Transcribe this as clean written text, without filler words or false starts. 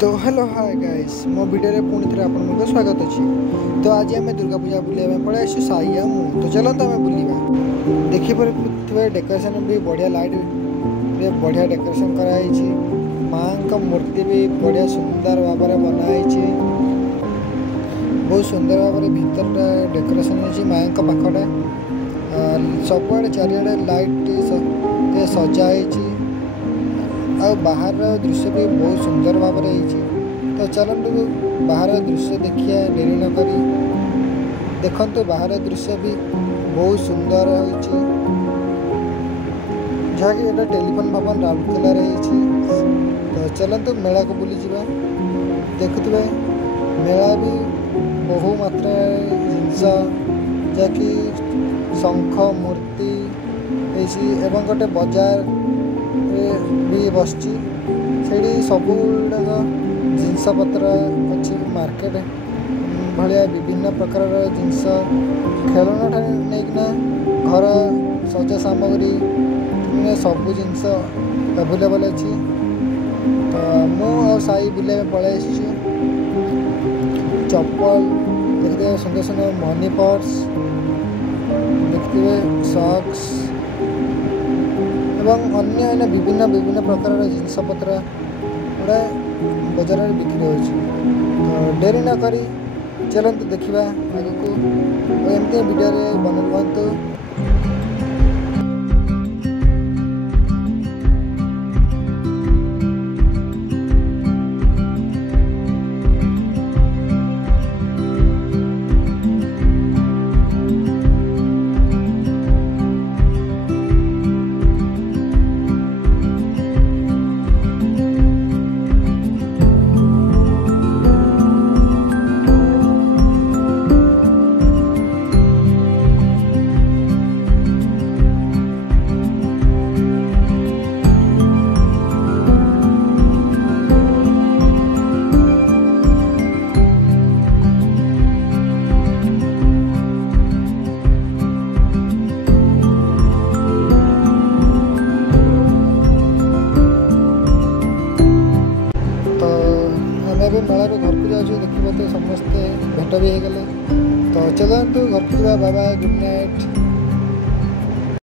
तो hello hi guys मो video रे पुणी थे आपन स्वागत अच्छी। तो आज आम दुर्गा पूजा बुलाया पड़े आसु साई मु तो चलते आम बुलवा देखिए डेकोरेशन भी बढ़िया लाइट रे बढ़िया डेकोरेशन कराई माँ का मूर्ति भी बढ़िया सुंदर भाव में बनाई बहुत सुंदर भाव में भीतर डेकोरेशन हो माँ का पाखटा सबुआड़े चारिआडे लाइट सजाई आ बाहर दृश्य भी बहुत सुंदर भाव में तो चलतु बाहर दृश्य देखिए डेरी न करी देखु बाहर दृश्य भी बहुत सुंदर हो जहाँकि एटा टेलीफोन भवन राउरकेला तो चलतु मेला को बुली जा देखुए मेला भी बहु मात्रा जिनस जहाँकि शंख मूर्ति एवं गोटे बजार भी बसची सब जिनपतर अच्छी मार्केट भाया विभिन्न प्रकार जिनस खेलना ठार नहीं घर सजा सामग्री सब जिनस एभेलेबल अच्छी। तो मु साई बुले पलि चप्पल देखते सुंदर सुंदर मनी पर्स देखते सॉक्स एवं अन्य अन्य विभिन्न विभिन्न प्रकार जिनपतर गुड़ा बजार बिक्री हो तो डेरी न करी चलते देखा आग को एमती वीडियो बन रुहतु। मेला घर को जाऊँ देखिए तो समस्ते भेट भी हो गले तो चलतु घर को बाय बाय गुड नाइट।